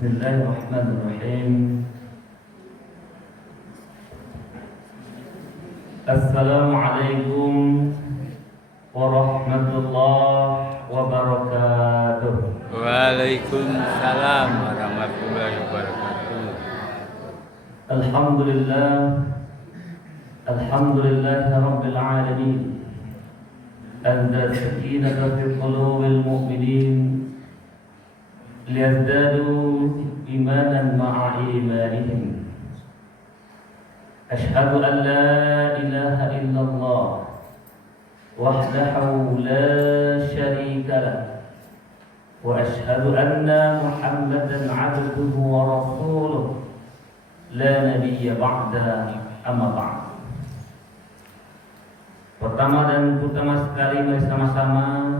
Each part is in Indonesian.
Bismillahirrahmanirrahim. Assalamualaikum warahmatullahi wabarakatuh. Waalaikumsalam warahmatullahi wabarakatuh. Alhamdulillahi rabbil alamin. Anzal sakinata fi qulubil mu'minin liyazdadu imanan ma'a imanihim. Ashhadu an la ilaha illallah wahdahu la syarika lah wa ashhadu anna Muhammadan 'abduhu wa rasuluh la nabiyya ba'da amma ba'd. Pertama dan utama sekali, mari sama-sama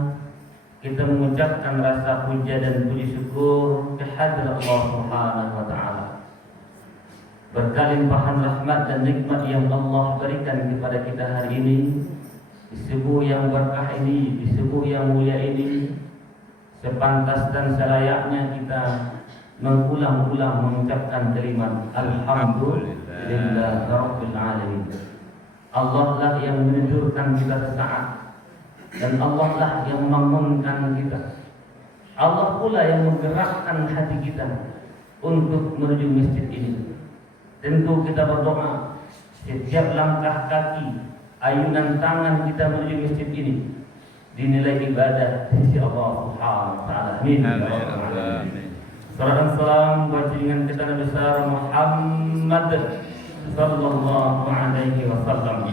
kita mengucapkan rasa puja dan puji syukur kehadirat Allah Subhanahu wa taala. Berkalimpahan rahmat dan nikmat yang Allah berikan kepada kita hari ini, di subuh yang berkah ini, di subuh yang mulia ini, sepantas dan selayaknya kita mengulang-ulang mengucapkan kalimat Alhamdulillah Rabbil Alamin. Allah lah yang menidurkan kita sesaat, dan Allah lah yang membangunkan kita. Allah pula yang menggerakkan hati kita untuk menuju masjid ini. Tentu kita berdoa setiap langkah kaki, ayunan tangan kita menuju masjid ini dinilai ibadah di sisi Allah Subhanahu wa taala. Amin. Salam dan salam bagi junjungan kita Nabi besar Muhammad sallallahu alaihi wasallam.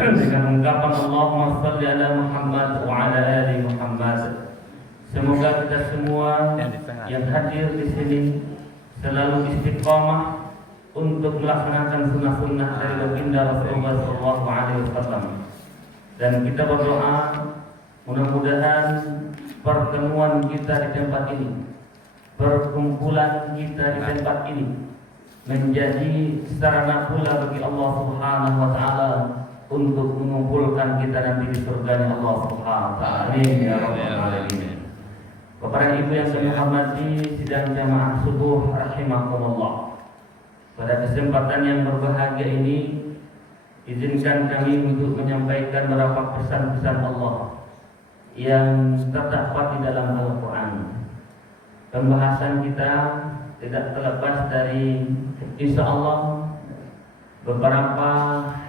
Dengan ungkapan Allahumma salli ala Muhammad wa ala ali Muhammad. Semoga kita semua yang hadir di sini selalu istiqamah untuk melaksanakan sunnah-sunnah dari baginda Rasulullah sallallahu alaihi wasallam. Dan kita berdoa mudah-mudahan pertemuan kita di tempat ini, perkumpulan kita di tempat ini menjadi sarana pula bagi Allah Subhanahu wa taala untuk mengumpulkan kita nanti di surga Allah Subhanahu wa taala. Amin ya rabbal alamin. Bapak dan Ibu yang kami hormati, sidang jamaah subuh rahimakumullah. Pada kesempatan yang berbahagia ini, izinkan kami untuk menyampaikan beberapa pesan-pesan Allah yang terdapat di dalam Al-Quran. Pembahasan kita tidak terlepas dari insya Allah beberapa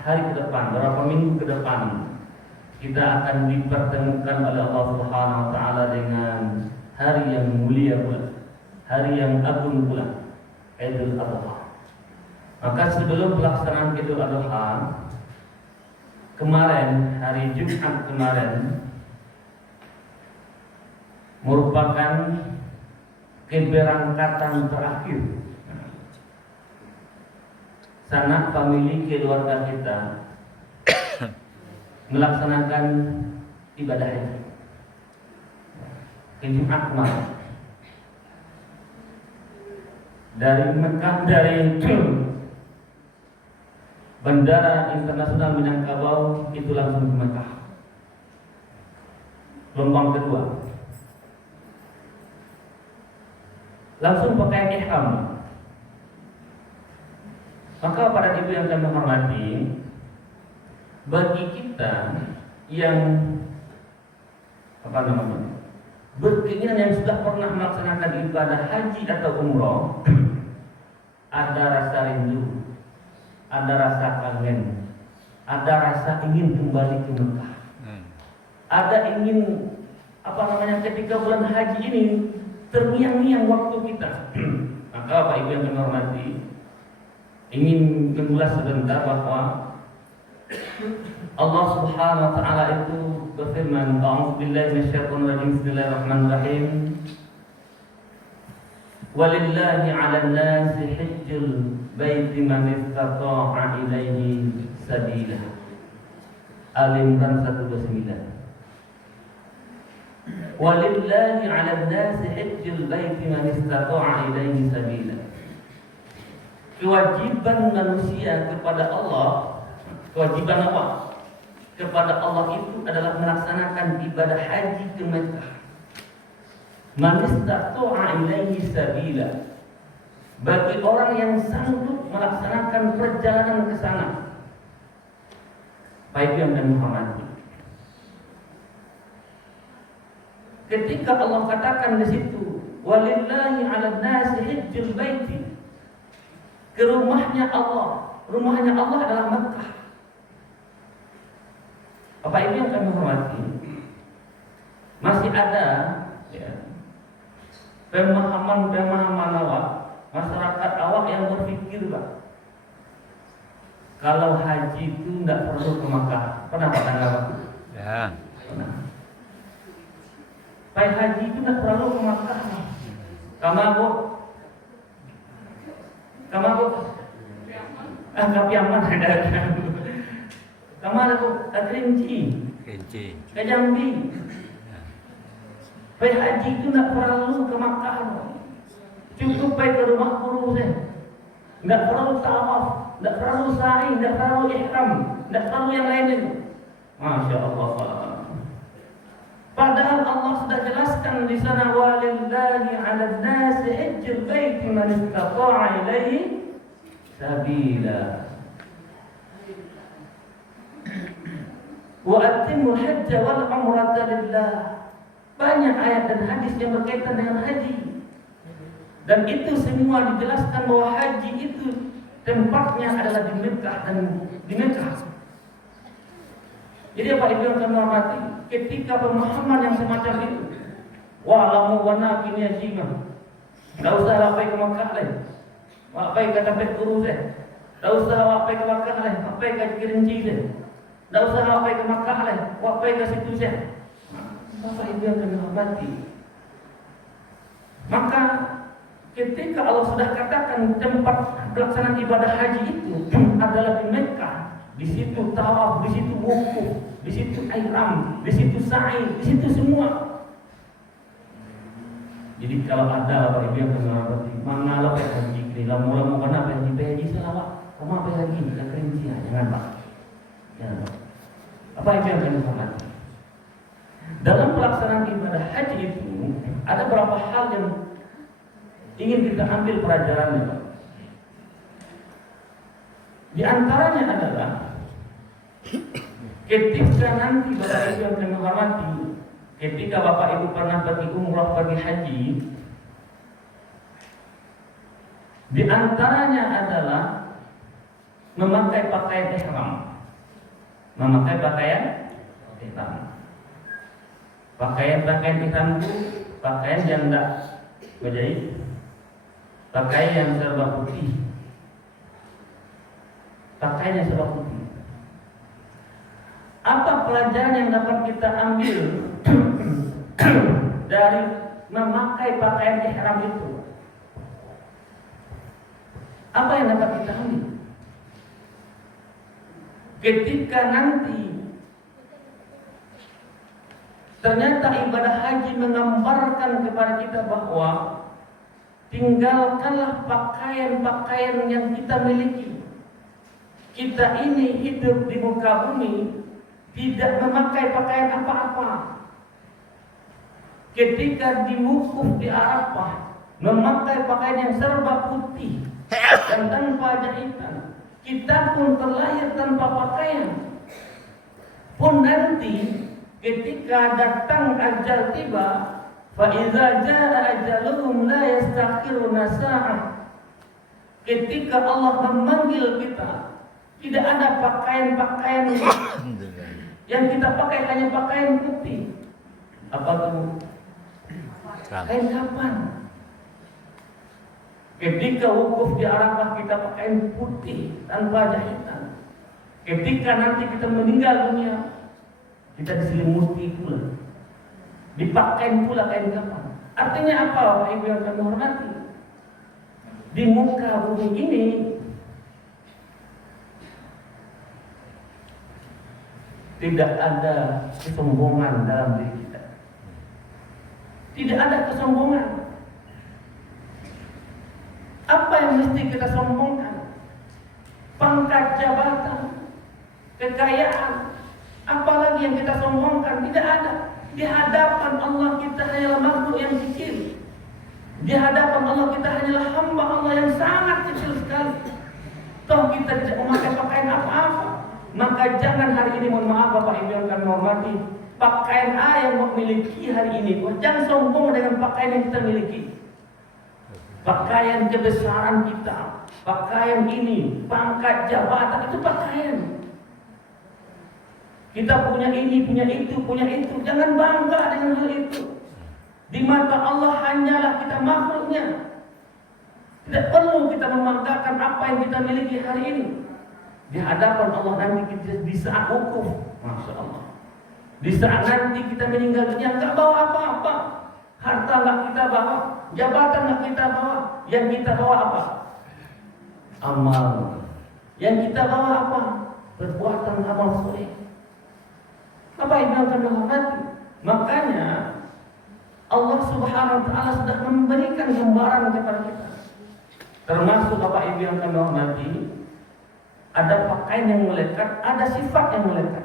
hari ke depan, beberapa minggu ke depan, kita akan dipertemukan oleh Allah Subhanahu wa taala dengan hari yang mulia pula, hari yang agung pula, Idul Adha. Maka sebelum pelaksanaan Idul Adha kemarin, hari Jumat kemarin merupakan keberangkatan terakhir sanak famili keluarga kita melaksanakan ibadah haji ke Jumat kemarin dari Mekah, dari Bandara Internasional Minangkabau itu langsung ke Mekah. Gelombang kedua langsung pakai ihram. Maka para ibu yang kami hormati, bagi kita yang berkeinginan yang sudah pernah melaksanakan ibadah haji atau umroh, ada rasa rindu, ada rasa kangen, ada rasa ingin kembali ke Mekah, ada ingin ketika bulan haji ini terniang-niang waktu kita. Maka Bapak Ibu yang kami hormati, ingin mengulas sebentar bahwa Allah Subhanahu wa taala itu berfirman, A'udzubillahi minasyaitonir rajim, bismillahirrahmanirrahim. Walillahi 'alan nasi hajjul baiti man istata'a ilaihi sabila. Al-Imran 129. Walillahi 'alan nasi hajjul baiti man istata'a ilaihi sabila. Kewajiban manusia kepada Allah, kewajiban apa? Kepada Allah itu adalah melaksanakan ibadah haji ke Mekah. Man istata'a ilaihi sabila. bagi orang yang sanggup melaksanakan perjalanan ke sana. Baik yang kami hormati, ketika Allah katakan di situ, walillahi 'alan nasi hajjul baiti, ke rumahnya Allah adalah Mekah. Bapak Ibu yang kami hormati, masih ada pemahaman awak, masyarakat awak yang berpikir, Pak, kalau haji itu tidak perlu ke Makkah. Pernah Pak tanggapan? Ya. Pernah. Pak, haji itu tidak perlu ke Makkah. Kamu Kapiaman ada. Kamu ada Kerinci, ke Jambi. Pak, haji itu tidak perlu ke Makkah. Cukup baik ke rumah guru saya. Tidak perlu tawaf, tidak perlu sa'i, tidak perlu ihram, tidak perlu yang lain. Masya Allah. Padahal Allah sudah jelaskan di sana, walillahi 'alan nasi hajjul baiti man istata'a ilaihi sabila. Wa atimul hajja wal umrata lillah. Banyak ayat dan hadis yang berkaitan dengan haji. Dan itu semua dijelaskan bahwa haji itu tempatnya adalah di Mekah dan di Mekah. Jadi Bapak Ibu yang kami hormati, ketika pemahaman yang semacam itu, wa'lamu wa nakin yajimah, tidak usah wapai ke Mekah leh, wapai ke tempat guru leh, tidak usah wapai ke Mekah leh, wapai ke Kerinci leh, tidak usah wapai ke Mekah leh, wapai ke situ leh. Bapak Ibu yang kami hormati, maka ketika Allah sudah katakan tempat pelaksanaan ibadah haji itu adalah di Mekah, di situ tawaf, di situ wukuf, di situ ihram, di situ sa'i, di situ semua. Jadi kalau ada Bapak Ibu yang berarti mana lo haji ini, lamu mana haji selawat, kamu apa haji ke Kerinci, jangan Pak. Jangan. Apa Ibu yang kami hormati? Dalam pelaksanaan ibadah haji itu ada beberapa hal yang ingin kita ambil pelajarannya. Di antaranya adalah ketika nanti Bapak Ibu yang kami hormati, ketika Bapak Ibu pernah pergi umrah, pergi haji, di antaranya adalah memakai pakaian ihram. Memakai pakaian ihram. Pakaian ihram itu pakaian yang tidak berjahit, pakaian yang serba putih, pakaian yang serba putih. Apa pelajaran yang dapat kita ambil dari memakai pakaian ihram itu? Apa yang dapat kita ambil? Ketika nanti ternyata ibadah haji menggambarkan kepada kita bahwa tinggalkanlah pakaian-pakaian yang kita miliki. Kita ini hidup di muka bumi tidak memakai pakaian apa-apa. Ketika di wukuf di Arafah memakai pakaian yang serba putih dan tanpa jahitan, kita pun terlahir tanpa pakaian. Pun nanti ketika datang ajal tiba, fa iza jaa ajaluhum la yastakhiruna sa'ah. Ketika Allah memanggil kita, tidak ada pakaian-pakaian yang kita pakai, hanya pakaian putih. Apa itu? Kain kapan? Ketika wukuf di Arafah kita pakaian putih tanpa jahitan. Ketika nanti kita meninggal dunia, kita diselimuti pula, dipakai pula kain kapan. Artinya apa Bapak Ibu yang kami hormati? Di muka bumi ini tidak ada kesombongan dalam diri kita. Tidak ada kesombongan. Apa yang mesti kita sombongkan? Pangkat jabatan, kekayaan, apalagi yang kita sombongkan? Tidak ada. Di hadapan Allah kita hanyalah makhluk yang kecil. Di hadapan Allah kita hanyalah hamba Allah yang sangat kecil sekali. Toh kita tidak memakai pakaian apa-apa. Maka jangan hari ini, mohon maaf Bapak Ibu yang kami hormati, pakaian A yang memiliki hari ini, jangan sombong dengan pakaian yang kita miliki. Pakaian kebesaran kita, pakaian ini, pangkat jabatan, itu pakaian. Kita punya ini, punya itu, jangan bangga dengan hal itu. Di mata Allah hanyalah kita makhluknya. Tidak perlu kita membanggakan apa yang kita miliki hari ini. Di hadapan Allah nanti kita di saat wukuf, Masya Allah, di saat nanti kita meninggal dunia, nggak bawa apa-apa, harta nggak kita bawa, jabatan nggak kita bawa, yang kita bawa apa? Amal. Yang kita bawa apa? Perbuatan amal soleh. Apa yang akan menghormati? Makanya Allah Subhanahu Wa Taala sudah memberikan gambaran kepada kita. Termasuk Bapak Ibu yang kami hormati, ada pakaian yang melekat, ada sifat yang melekat.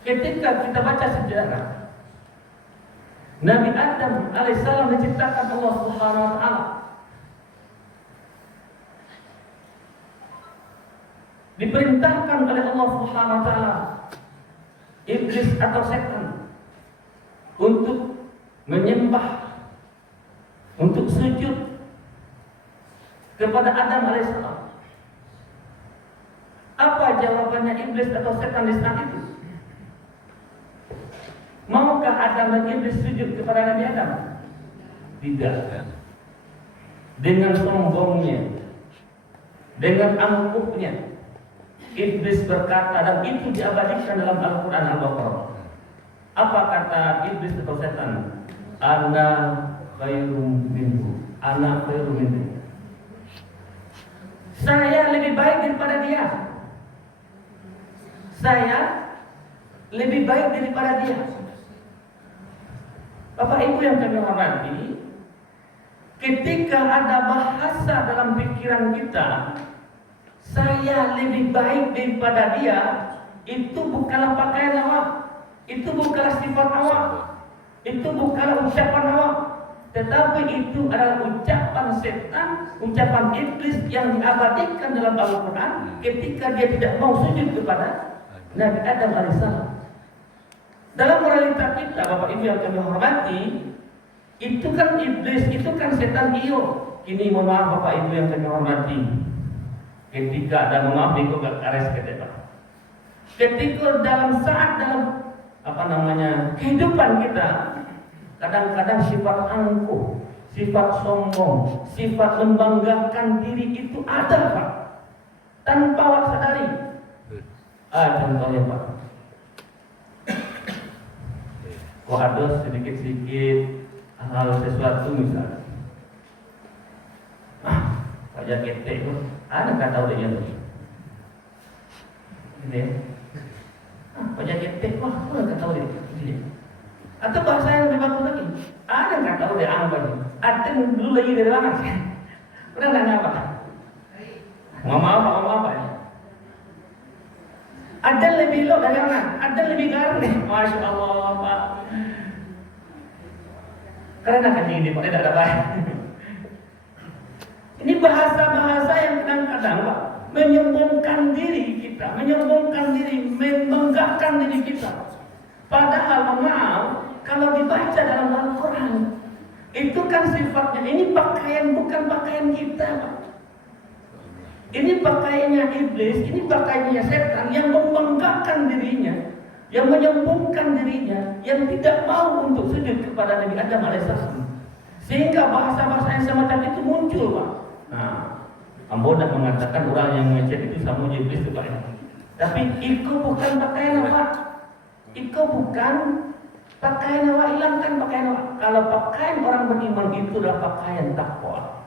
Ketika kita baca sejarah, Nabi Adam alaihissalam diciptakan Allah Subhanahu Wa Taala. Diperintahkan oleh Allah Subhanahu Wa Taala iblis atau setan untuk menyembah, untuk sujud kepada Adam alaihissalam. Apa jawabannya iblis atau setan di saat itu? Maukah Adam dan iblis sujud kepada Nabi Adam? Tidak. Dengan sombongnya, dengan angkuhnya, iblis berkata, dan itu diabadikan dalam Al-Quran Al-Baqarah. Apa kata iblis atau setan? Ana khairum minhu. Ana khairum minhu. Saya lebih baik daripada dia. Saya lebih baik daripada dia. Bapak Ibu yang kami hormati, ketika ada bahasa dalam pikiran kita, saya lebih baik daripada dia, itu bukanlah pakaian awak, itu bukanlah sifat awak, itu bukanlah ucapan awak, tetapi itu adalah ucapan setan, ucapan iblis yang diabadikan dalam Al-Quran ketika dia tidak mau sujud kepada Nabi Adam alaihissalam. Dalam realita kita, Bapak Ibu yang kami hormati, itu kan iblis, itu kan setan iyo. Ini mohon maaf Bapak Ibu yang kami hormati, ketika ada maaf itu gak kares ketika dalam kehidupan kita, kadang-kadang sifat angkuh, sifat sombong, sifat membanggakan diri itu ada Pak, tanpa awak sadari. Contohnya Pak, kok ada sedikit-sedikit hal sesuatu misalnya, Pak Jaket itu ada kata udah yang ini ya, Pak Jaket wah ada kata udah ini. Atau bahasa yang lebih bagus lagi, ada nggak tahu deh apa ini? Ada dulu lagi dari mana sih? Pernah nanya apa? Ngomong apa ya? Ada lebih lo dari mana? Ada lebih garam nih, Masya Allah Pak. Karena kajian ini Pak tidak ada baik. Ini bahasa-bahasa yang kadang-kadang Pak menyombongkan diri kita, membanggakan diri kita. Padahal maaf, kalau dibaca dalam Al-Quran, itu kan sifatnya, ini pakaian bukan pakaian kita Pak. Ini pakaiannya iblis, ini pakaiannya setan yang membanggakan dirinya, yang menyombongkan dirinya, yang tidak mau untuk sujud kepada Nabi Adam alaihissalam. Sehingga bahasa-bahasa yang semacam itu muncul Pak. Nah, Ambo dah mengatakan orang yang mengecek itu sama iblis itu Pak. Tapi itu bukan pakaian Pak. Itu bukan pakaian awak, hilangkan pakaian awak. Kalau pakaian orang beriman itu adalah pakaian takwa.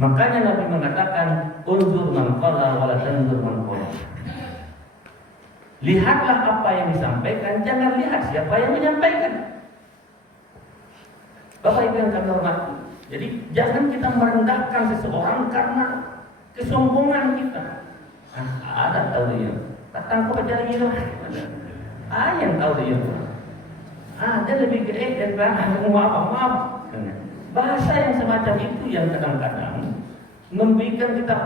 Makanya Nabi mengatakan, unzur man qala wa la tanzur man qala. Lihatlah apa yang disampaikan, jangan lihat siapa yang menyampaikan. Bapak Ibu yang kami hormati, jadi jangan kita merendahkan seseorang karena kesombongan kita. Ada tahu dia, datang ke baca lagi loh. Yang tahu dia. Dia lebih gede daripada maaf. Bahasa yang semacam itu yang kadang-kadang memberikan kita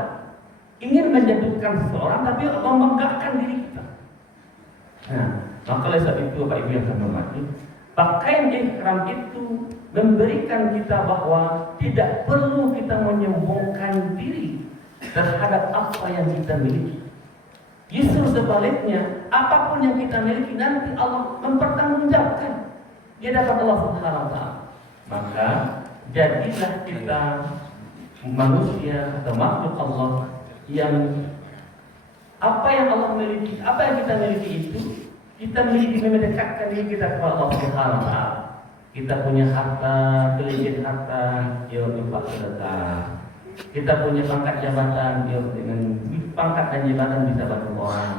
ingin menjatuhkan seseorang tapi membanggakan diri kita. Maka oleh sebab itu Bapak Ibu yang kami hormati, pakaian ihram itu memberikan kita bahwa tidak perlu kita menyombongkan diri terhadap apa yang kita miliki. Justru sebaliknya, apapun yang kita miliki nanti Allah mempertanggungjawabkan di hadapan Allah Subhanahu wa taala. Maka jadilah kita manusia atau makhluk Allah yang apa yang Allah miliki, apa yang kita miliki itu kita miliki mendekatkan diri kita kepada Allah Subhanahu wa taala. Kita punya harta, kelebihan harta, ya infak sedekah. Kita punya pangkat jabatan, ya dengan pangkat dan jabatan bisa bantu orang.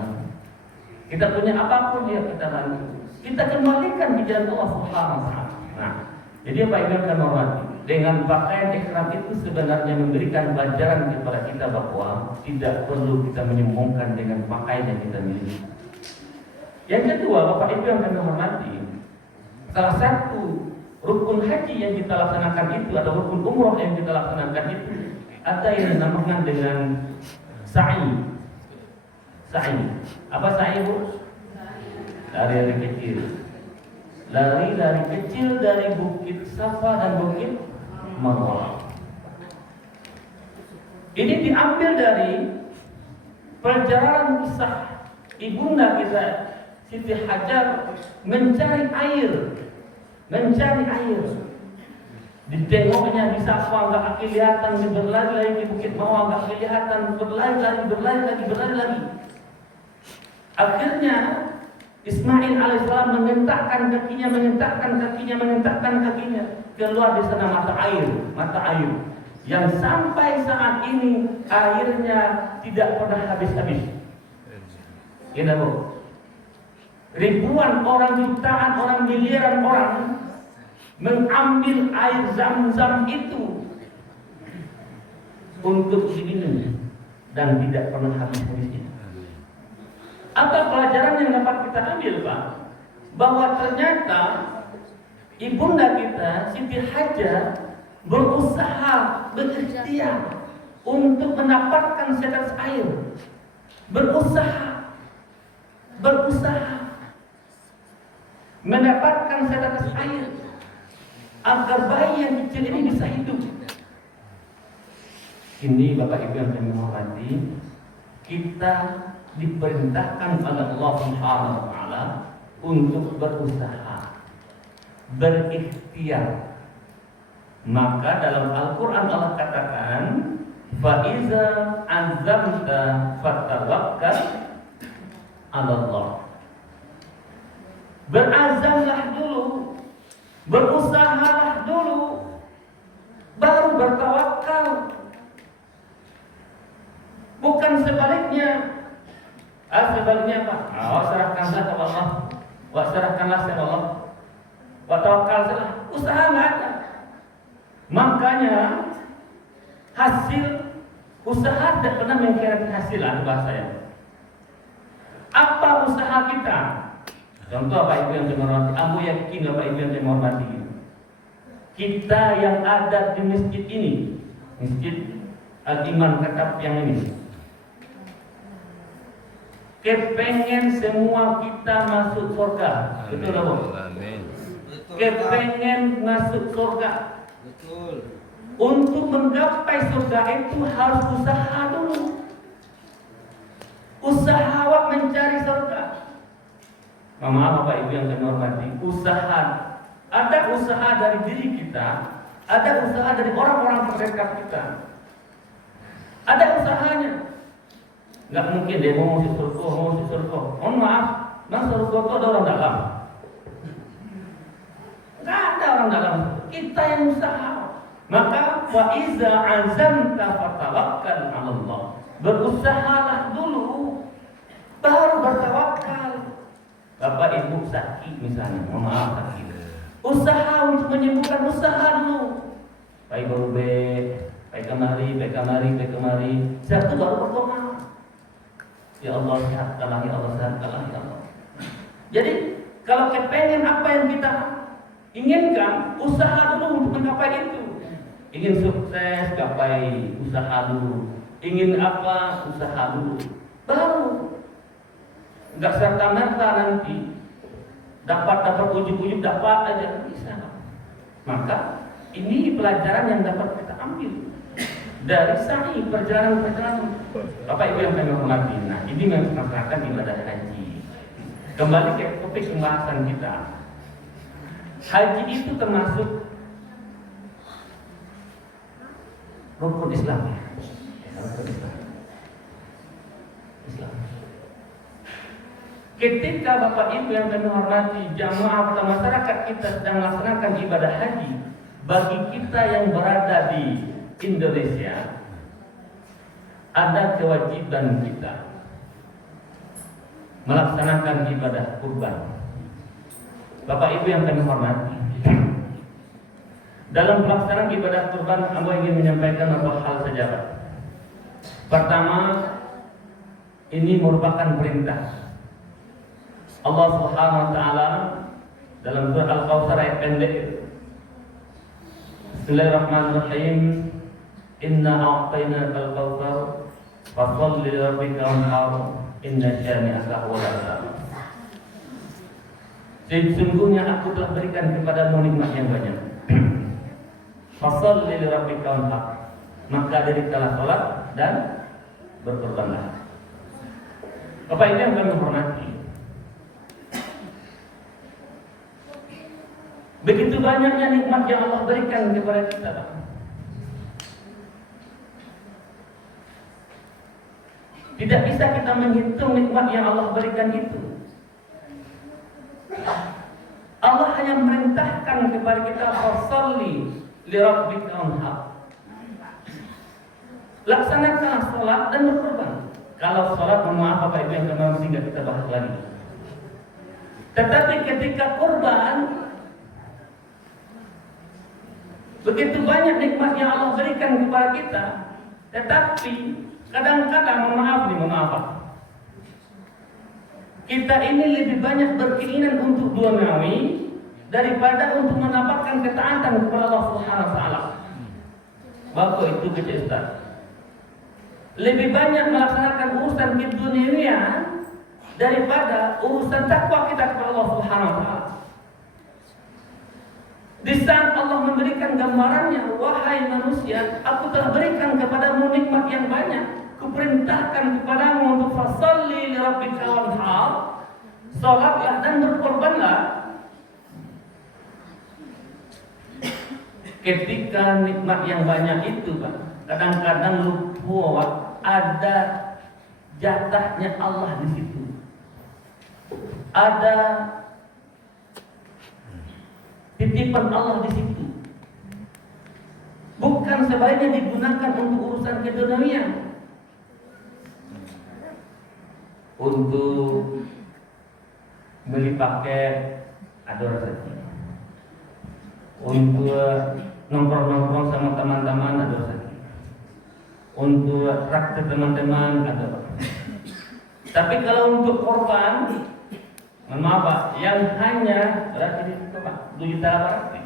Kita punya apapun ya kita bantu. Kita kembalikan di jalan Allah Subhanahu wa taala. Jadi Pak Ibu akan menghormati, dengan pakaian ihram itu sebenarnya memberikan pelajaran kepada kita bahwa tidak perlu kita menyombongkan dengan pakaian yang kita miliki. Yang kedua, Bapak Ibu yang akan menghormati, salah satu rukun haji yang kita laksanakan itu atau rukun umroh yang kita laksanakan itu ada yang dinamakan dengan sa'i. Sa'i. Apa sa'i, Bu? Lari kecil. Lari kecil dari Bukit Safa dan Bukit Marwah. Ini diambil dari perjalanan kisah ibunda kita Siti Hajar mencari air. Ditengoknya di Safa enggak kelihatan, berlari lagi di Bukit Marwah enggak kelihatan, berlari lagi. Akhirnya Ismail alaihissalam mengentakkan kakinya, keluar di sana mata air yang sampai saat ini airnya tidak pernah habis-habis. Ya, Bu. Ribuan orang, jutaan orang, miliaran orang mengambil air Zam-Zam itu untuk diminum dan tidak pernah habis-habisnya. Apa pelajaran yang dapat kita ambil, Pak? Bahwa ternyata ibunda kita Siti Hajar berusaha, berikhtiar untuk mendapatkan setetes air. Berusaha mendapatkan setetes air agar bayi yang kecil ini bisa hidup. Ini Bapak Ibu yang kami hormati, kita diperintahkan oleh Allah Subhanahu wa taala untuk berusaha, berikhtiar. Maka dalam Al-Qur'an Allah katakan, fa iza azamta fatawakkal 'ala Allah. Berazamlah dulu, berusahalah dulu, baru bertawakal. Bukan sebaliknya. Sebaliknya apa? Serahkanlah kepada Allah. Serahkanlah kepada Allah. Tawakkallah. Usaha enggak ada. Makanya hasil usaha tidak pernah mengkhianati hasil, ada bahasanya. Apa usaha kita? Contoh Bapak Ibu yang dihormati, aku yakin Bapak Ibu yang dihormati, kita yang ada di masjid ini, Masjid Al-Iman Katap yang ini, kepengen semua kita masuk surga. Betul tak, Bu? Kepengen masuk surga. Betul. Untuk menggapai surga itu harus usaha dulu. Usaha mencari surga. Maaf Bapak Ibu yang kami hormati, usaha. Ada usaha dari diri kita, ada usaha dari orang-orang terdekat kita. Ada usahanya. Nggak mungkin dia mau masuk surga. Mohon maaf, surga itu ada orang dalam. Nggak ada orang dalam. Kita yang usaha. Maka wa iza azamta fatawakkal 'ala Allah. Berusahalah dulu, baru bertawakal. Bapak Ibu sakit misalnya, mohon maaf sakit. Usaha untuk menyembuhkan, usaha dulu. Baik baru baik kemari. Satu baru berdoa. Ya Allah sehatkanlah, ya Allah sehatkanlah, ya Allah. Jadi Kalau kepengen apa yang kita inginkan, usaha dulu untuk mencapai itu. Ingin sukses, gapai, usaha dulu. Ingin apa, usaha dulu. Baru nggak serta-merta nanti dapat ujuk-ujuk dapat aja bisa. Maka ini pelajaran yang dapat kita ambil dari sa'i perjalanan. Bapak Ibu yang kami hormati, nah ini melaksanakan ibadah haji. Kembali ke topik pembahasan kita. Haji itu termasuk rukun Islam. Islam. Ketika Bapak Ibu yang kami hormati, jamaah atau masyarakat kita sedang melaksanakan ibadah haji, bagi kita yang berada di Indonesia, ada kewajiban kita melaksanakan ibadah kurban. Bapak Ibu yang kami hormati, dalam pelaksanaan ibadah kurban, aku ingin menyampaikan beberapa hal saja, Pak. Pertama, ini merupakan perintah Allah Subhanahu wa taala dalam surah Al-Kautsar ayat pendek. Bismillahirrahmanirrahim. Inna a'tainakal kautsar fasholli lirabbika wanhar inna syani'aka huwal abtar. Sesungguhnya aku telah berikan kepadamu nikmat yang banyak. Fasholli lirabbika wanhar. Maka dirikanlah salat dan berkorbanlah. Bapak Ibu yang kami hormati, begitu banyaknya nikmat yang Allah berikan kepada kita. Tidak bisa kita menghitung nikmat yang Allah berikan itu. Allah hanya memerintahkan kepada kita fasholli lirabbika wanhar. Laksanakanlah salat dan berkorban. Kalau salat, maaf Bapak Ibu yang kami tidak kita bahas lagi. Tetapi ketika kurban, begitu banyak nikmat yang Allah berikan kepada kita, tetapi kadang-kadang mohon maaf, kita ini lebih banyak berkeinginan untuk duniawi daripada untuk mendapatkan ketaatan kepada Allah Subhanahu wa taala. Bapak itu kecil Ustaz. Lebih banyak melaksanakan urusan keduniawian daripada urusan takwa kita kepada Allah Subhanahu wa taala. Di saat Allah memberikan gambarannya, wahai manusia, aku telah berikan kepadamu nikmat yang banyak. Kuperintahkan kepadamu untuk fasholli lirabbika wanhar, salatlah dan berkorbanlah. Ketika nikmat yang banyak itu, Pak, kadang-kadang lupa ada jatahnya Allah di situ. Ada titipan Allah di situ. Bukan sebaiknya digunakan untuk urusan keduniaan. Untuk beli paket ada rezeki. Untuk nongkrong-nongkrong sama teman-teman ada rezeki. Untuk traktir teman-teman ada. Tapi kalau untuk korban, maaf Pak, yang hanya berarti itu Pak, 2 juta berarti.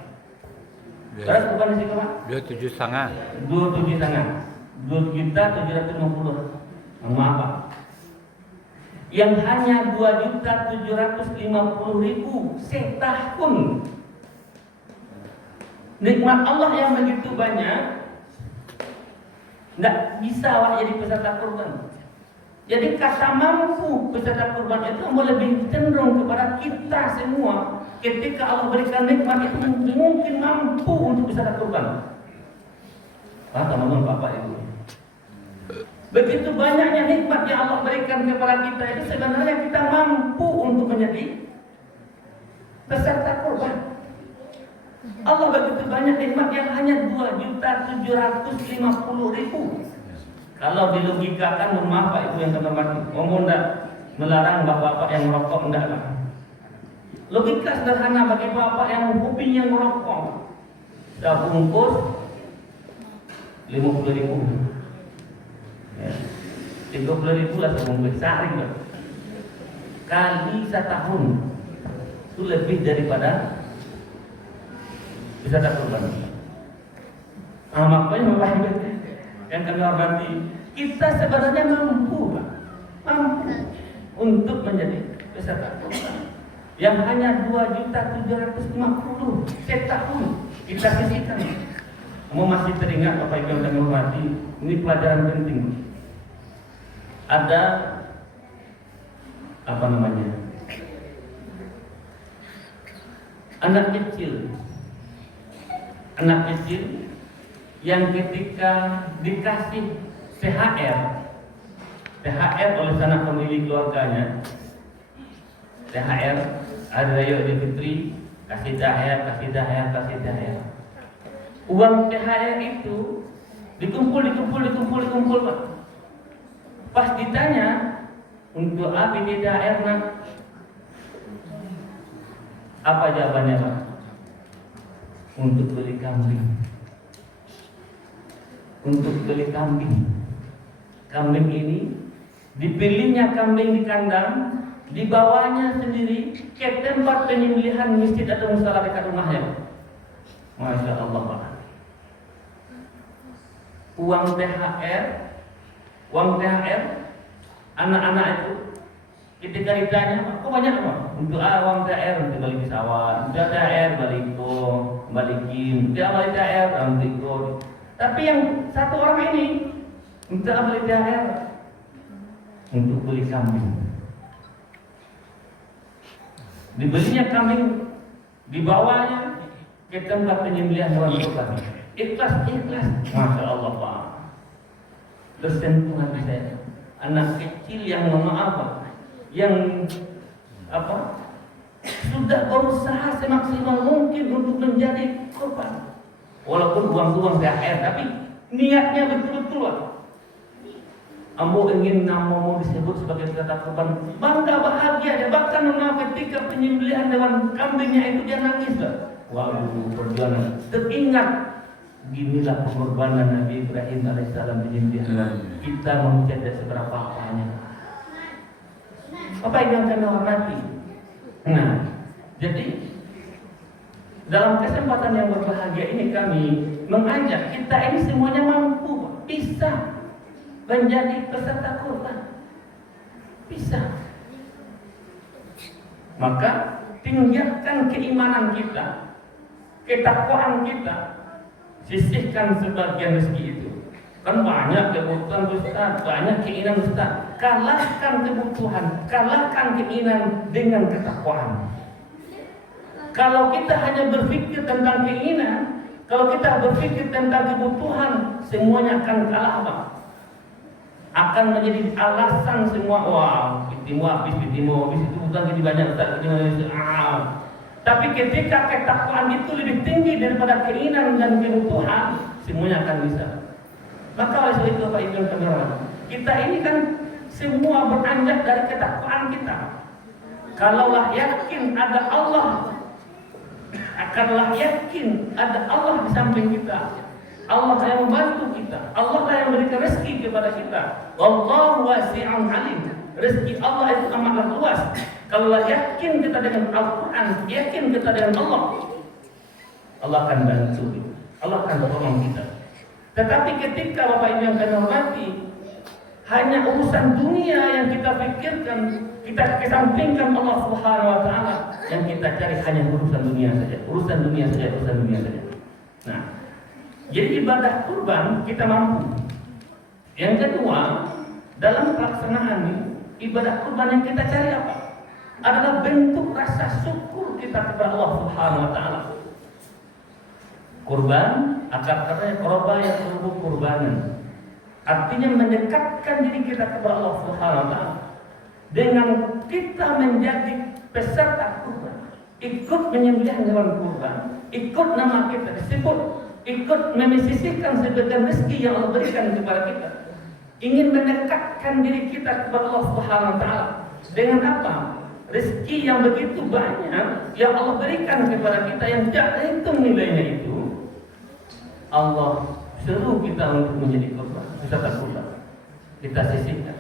Berarti bukan di situ Pak? 27,5. 27,5. 2.750.000. Maaf Pak. Yang hanya 2.750.000 setahun. Nikmat Allah yang begitu banyak, nggak bisa Pak jadi peserta kurban. Jadi kata mampu peserta kurban itu lebih cenderung kepada kita semua. Ketika Allah berikan nikmat itu mungkin mampu untuk peserta kurban. Pak, teman-teman Bapak Ibu, begitu banyaknya nikmat yang Allah berikan kepada kita itu sebenarnya kita mampu untuk menjadi peserta kurban. Allah begitu banyak nikmat yang hanya 2.750.000. Kalau dilogikakan, maaf Pak Ibu yang terhormat, ngomong enggak melarang bapak-bapak yang merokok, enggak lah. Logika sederhana bagi bapak yang hobinya merokok, sudah bungkus 50.000, ya, 30.000 lah sebungkus sehari, kali setahun itu lebih daripada peserta kurban. Makanya Bapak Ibu yang kami hormati, kita sebenarnya mampu untuk menjadi peserta kurban yang hanya 2.750 setahun kita sisihkan. Kamu masih teringat Bapak Ibu yang kami hormati? Ini pelajaran penting. Ada anak kecil yang ketika dikasih THR oleh sanak pemilik keluarganya, THR Hari Raya Idul Fitri, kasih THR. Uang THR itu dikumpul Pak. Pas ditanya, untuk apa THR nak? Apa jawabannya Pak? Untuk beli kambing. Kambing ini dipilihnya kambing di kandang, dibawanya sendiri ke tempat penyembelihan masjid atau musala dekat rumahnya. Masya Allah Pak. Uang THR anak-anak itu ketika ditanya, kok banyak Pak? Untuk uang THR untuk beli pesawat, untuk THR balikin, dia beli THR untuk. Tapi yang satu orang ini untuk beli THR untuk beli kambing. Dibelinya kambing, dibawanya ke tempat penyembelihan hewan kurban. Ikhlas. Masya Allah Pak. Tersentuh hati saya. Anak kecil yang yang sudah berusaha semaksimal mungkin untuk menjadi korban. Walaupun uang THR, tapi niatnya betul-betul Pak. Ambo ingin namamu disebut sebagai peserta kurban, bangga bahagia dia. Bahkan ketika penyembelihan hewan kambingnya itu dia nangis lah. Waduh, perjuangan. Teringat ginilah pengorbanan Nabi Ibrahim alaihissalam penyembelihan. Kita menjadi seberapa apanya. Apa yang kami hormati? Nah, jadi dalam kesempatan yang berbahagia ini kami mengajak kita ini semuanya mampu, bisa menjadi peserta kurban. Bisa. Maka tinggikan keimanan kita, ketakwaan kita, sisihkan sebagian rezeki itu. Kan banyak kebutuhan Ustaz, banyak keinginan Ustaz. Kalahkan kebutuhan, kalahkan keinginan dengan ketakwaan. Kalau kita hanya berpikir tentang keinginan, kalau kita berpikir tentang kebutuhan, semuanya akan kalah Bang. Akan menjadi alasan semua. Wah, pitimu habis itu bukan jadi banyak Ustaz. Tapi ketika ketakwaan itu lebih tinggi daripada keinginan dan kebutuhan, semuanya akan bisa. Maka oleh sebab itu Bapak Ibu yang kami hormati, kita ini kan semua beranjak dari ketakwaan kita. Kalaulah yakin ada Allah, akanlah yakin ada Allah di samping kita. Allah yang membantu kita, Allah yang memberikan rezeki kepada kita. Wallahu wasi'un alim. Rezeki Allah itu amatlah luas. Kalaulah yakin kita dengan Al-Quran, yakin kita dengan Allah, Allah akan bantu, Allah akan tolong kita. Tetapi ketika Bapak Ibu yang kami hormati, hanya urusan dunia yang kita pikirkan, kita kesampingkan Allah Subhanahu wa taala, yang kita cari hanya urusan dunia saja. Nah, jadi ibadah kurban kita mampu. Yang kedua, dalam pelaksanaan ibadah kurban yang kita cari apa? Adalah bentuk rasa syukur kita kepada Allah Subhanahu wa taala. Kurban, akar katanya qurba yang berhubung kurbanan. Artinya mendekatkan diri kita kepada Allah Subhanahu wa taala. Dengan kita menjadi peserta kurban, ikut menyembelih hewan kurban, ikut nama kita disebut, ikut memesisihkan sebagian rezeki yang Allah berikan kepada kita. Ingin mendekatkan diri kita kepada Allah Subhanahu wa taala. Dengan apa? Rezeki yang begitu banyak yang Allah berikan kepada kita yang tidak terhitung nilainya itu, Allah seru kita untuk menjadi korban, peserta kurban. Kita sisihkan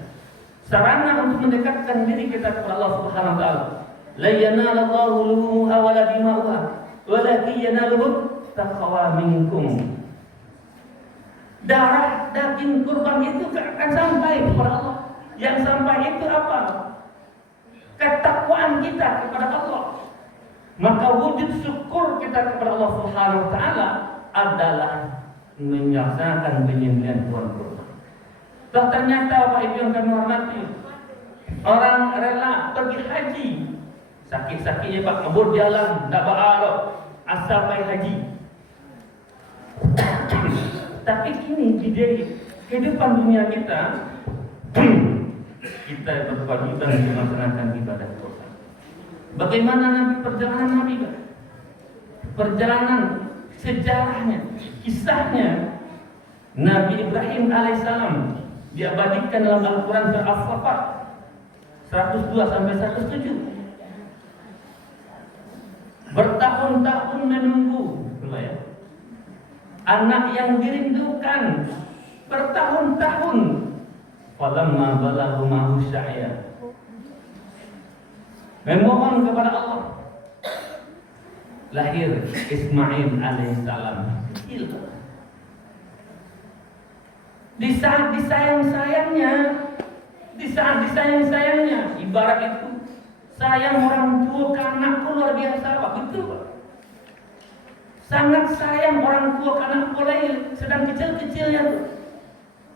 sarana untuk mendekatkan diri kita kepada Allah Subhanahu wa taala. La yanalallahu luhumuha wala dima'uha walakin yanaluhu taqwa minkum. Darah daging kurban itu akan sampai kepada Allah. Yang sampai itu apa? Ketakwaan kita kepada Allah. Maka wujud syukur kita kepada Allah Subhanahu wa taala adalah menyaksikan penyembelihan Tuhan kurban. Toh ternyata Bapak Ibu yang kami hormati, orang rela pergi haji, sakit-sakitnya Pak ngebut jalan, tak beralok, asal pergi haji. Tapi kini di kehidupan dunia kita, kita berkewajiban untuk melaksanakan ibadah kurban. Bagaimana perjalanan Nabi? Perjalanan sejarahnya, kisahnya Nabi Ibrahim alaihissalam diabadikan dalam Al-Quran surah As-Saffat 102 sampai 107. Bertahun-tahun menunggu, anak yang dirindukan bertahun-tahun. Falamma balaghu ma'hu sya'ya, memohon kepada Allah, lahir Ismail alaihissalam kecil. Di saat disayang-sayangnya, ibarat itu sayang orang tua ke anakku luar biasa, Pak. Betul, Pak. Sangat sayang orang tua ke anak mulai sedang kecil-kecilnya tuh.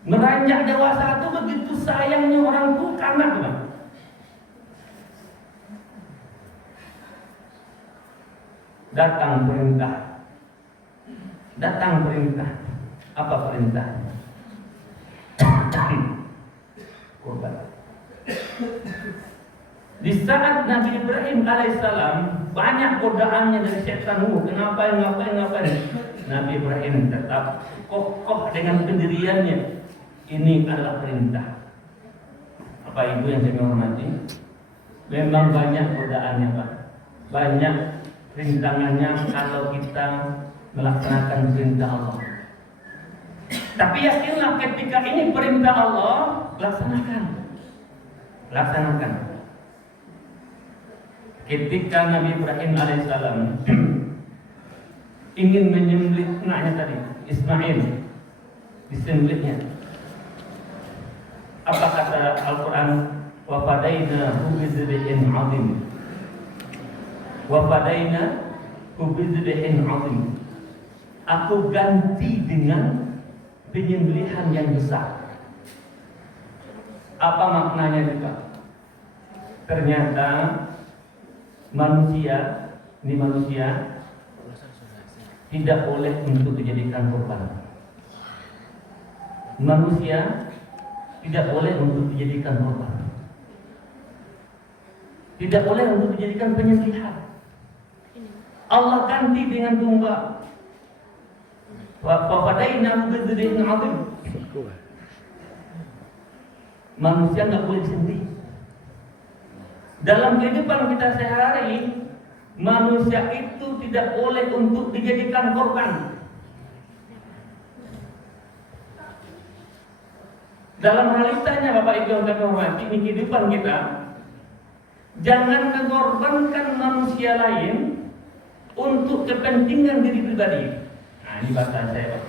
Meranjak dewasa itu begitu sayangnya orang tua ke anak, Pak. Datang perintah. Apa perintah? Kurban. Di saat Nabi Ibrahim alaihissalam banyak godaannya dari setan, ngapain. Nabi Ibrahim tetap kokoh dengan pendiriannya. Ini adalah perintah. Bapak Ibu yang saya hormati, memang banyak godaannya, Pak. Banyak rintangannya kalau kita melaksanakan perintah Allah. Tapi yakinlah ketika ini perintah Allah, laksanakan. Ketika Nabi Ibrahim alaihissalam ingin menyembelih anaknya tadi, Ismail, disembelihnya. Apa kata Al-Quran? Wa fadainahu bidzibhin 'adzim. Wa fadainahu bidzibhin 'adzim. Aku ganti dengan penyembelihan yang besar. Apa maknanya juga? Ternyata manusia tidak boleh untuk dijadikan korban. Manusia tidak boleh untuk dijadikan korban. Tidak boleh untuk dijadikan penyembelihan. Allah ganti dengan domba. Wa fadainahu bidzibhin 'adzim. Manusia nggak boleh disembelih. Dalam kehidupan kita sehari, manusia itu tidak boleh untuk dijadikan korban. Dalam realitanya Bapak Ibu yang kami hormati, di kehidupan kita, jangan mengorbankan manusia lain untuk kepentingan diri pribadi. Nah, ini bahasa saya, Pak.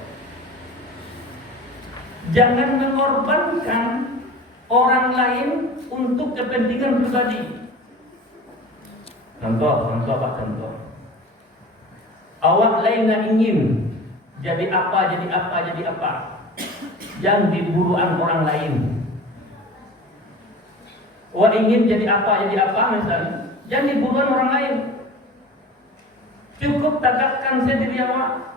Jangan mengorbankan orang lain untuk kepentingan pribadi. Contoh. Awak lainnya ingin jadi apa. Yang diburuan orang lain. Awak ingin jadi apa misalnya, yang diburuan orang lain. Cukup tegakkan saya diri awak.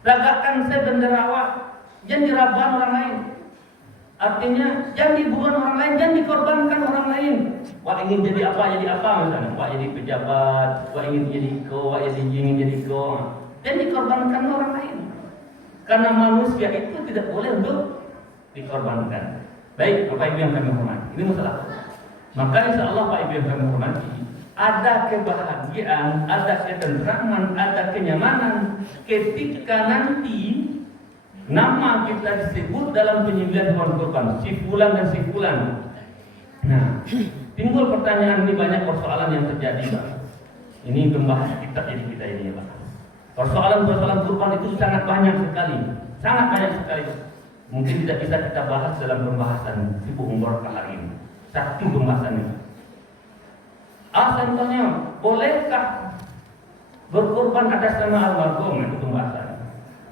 Tegakkan saya bendera awak. Jangan diraban orang lain. Artinya jangan diburuan orang lain, jangan dikorbankan orang lain. Wah ingin jadi apa misalnya. Wah jadi pejabat, wah ingin jadi ko, jangan dikorbankan orang lain. Karena manusia itu tidak boleh untuk dikorbankan. Baik, Bapak Ibu yang kami hormati, ini masalah. Maka insya Allah Bapak Ibu yang kami hormati, ada kebahagiaan, ada ketenteraman, ada kenyamanan ketika nanti nama kita disebut dalam penyembelihan hewan kurban, si fulan dan si fulan. Nah, timbul pertanyaan, ini banyak persoalan yang terjadi, Pak. Ini membahas kitab jadi kita ini, Pak. Persoalan-persoalan kurban itu sangat banyak sekali, sangat banyak sekali. Mungkin tidak bisa kita bahas dalam pembahasan Sibuk Mubarakah hari ini. Satu pembahasan ini. Contohnya, bolehkah berkurban atas nama almarhum? Itu pembahasan.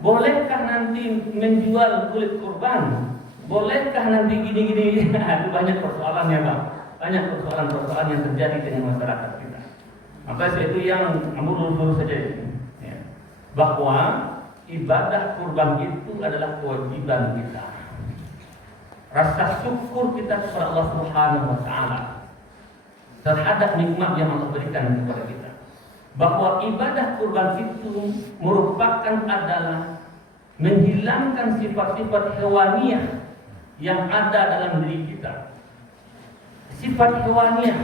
Bolehkah nanti menjual kulit kurban? Bolehkah nanti gini-gini? Itu banyak persoalannya, Pak. Banyak persoalan-persoalan yang terjadi dengan masyarakat kita. Maka itu yang lurus saja. Ya. Bahwa ibadah kurban itu adalah kewajiban kita. Rasa syukur kita kepada Allah Subhanahu wa taala terhadap nikmat yang Allah berikan kepada kita. Bahwa ibadah kurban itu merupakan adalah menghilangkan sifat-sifat hewaniah yang ada dalam diri kita. Sifat hewaniah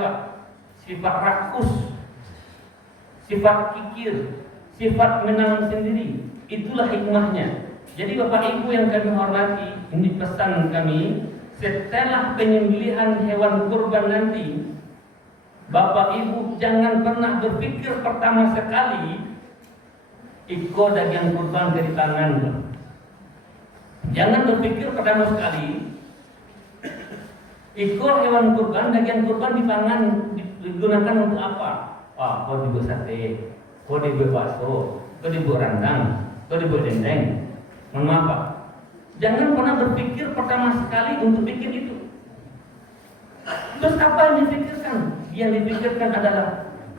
apa? Sifat rakus, sifat kikir, sifat menang sendiri. Itulah hikmahnya. Jadi Bapak Ibu yang kami hormati, ini pesan kami, setelah penyembelihan hewan kurban nanti, Bapak Ibu jangan pernah berpikir pertama sekali iko daging kurban dari tangan. Jangan berpikir pertama sekali iko hewan kurban, daging kurban di tangan digunakan untuk apa? Kau dibuat sate, kau dibuat bakso, kau dibuat rendang, kau dibuat dendeng. Mohon maaf, Pak. Jangan pernah berpikir pertama sekali untuk bikin itu. Terus apa yang dipikirkan? Yang dipikirkan adalah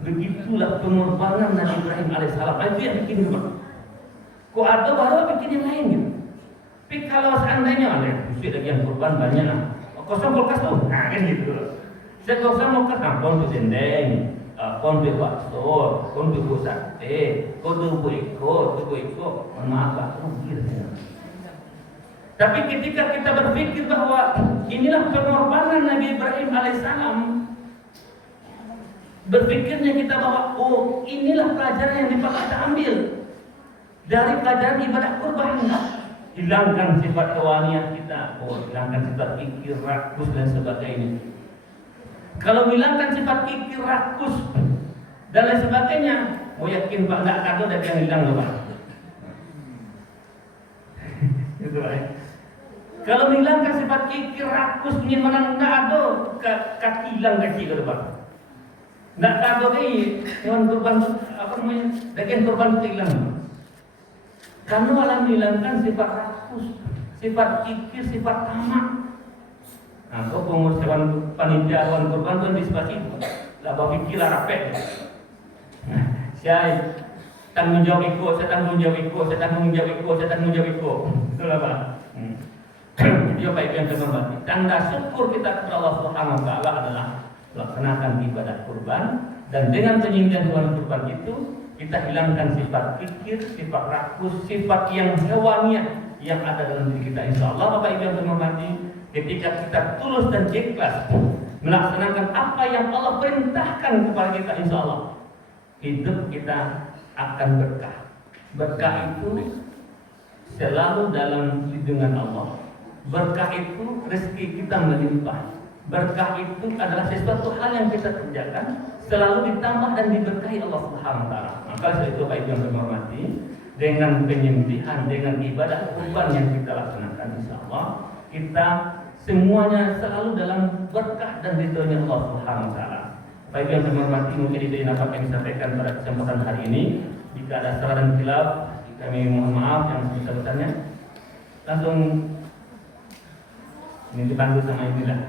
begitulah pengorbanan Nabi Ibrahim alaihissalam. Itu yang bikin itu. Kok ada baru bikin yang lain gitu. Tapi kalau seandainya ada khusus lagi yang kurban banyak lah. Kosong kulkas tuh, nah kan gitu. Saya kosong mau ke kampung tuh dendeng, kondu bakso, kondu sate, kondu iko. Maaf Pak, gitu. Tapi ketika kita berpikir bahwa inilah pengorbanan Nabi Ibrahim alaihissalam, berpikirnya kita bahwa inilah pelajaran yang dapat kita ambil dari pelajaran ibadah kurban. Hilangkan sifat kewanian kita, hilangkan sifat kikir, rakus dan sebagainya. Kalau hilangkan sifat kikir, rakus dan lain sebagainya, yakin Pak nggak kado dan yang hilang loh Pak. Gitu Pak. Kalau menghilangkan sifat kikir, rakus, ingin menang, nggak ada kaki hilang kaki ke depan. Nggak kado hewan kurban apa namanya, daging kurban itu hilang. Karena malah menghilangkan sifat rakus, sifat kikir, sifat tamak. Nah, kau pengurus hewan panitia hewan kurban itu antisipasi, lah bawa fikir lah rapet. Nah, saya tanggung jawab ikut, saya tanggung jawab ikut, saya tanggung jawab ikut, saya tanggung jawab ikut. Itulah Pak. Dia Pak Ibu yang terhormati. Tanda syukur kita kepada Allah Subhanahu wa taala adalah melaksanakan ibadah kurban, dan dengan penyembelihan hewan kurban itu kita hilangkan sifat kikir, sifat rakus, sifat yang hewaniah yang ada dalam diri kita. Insya Allah Bapak Ibu yang terhormati, ketika kita tulus dan ikhlas melaksanakan apa yang Allah perintahkan kepada kita, insya Allah hidup kita akan berkah. Berkah itu selalu dalam lindungan Allah. Berkah itu rezeki kita melimpah. Berkah itu adalah sesuatu hal yang kita kerjakan selalu ditambah dan diberkahi Allah Subhanahu wa taala. Maka setelah itu Bapak Ibu yang hormati, dengan penyembelihan, dengan ibadah kurban yang kita laksanakan, insyaallah kita semuanya selalu dalam berkah dan ridhonya Allah Subhanahu wa taala. Bapak Ibu yang hormati, mungkin itu yang dapat kami sampaikan pada kesempatan hari ini. Jika ada salah dan khilaf, kami mohon maaf yang sebesar-besarnya. Langsung ini dibantu sama Ibu lah.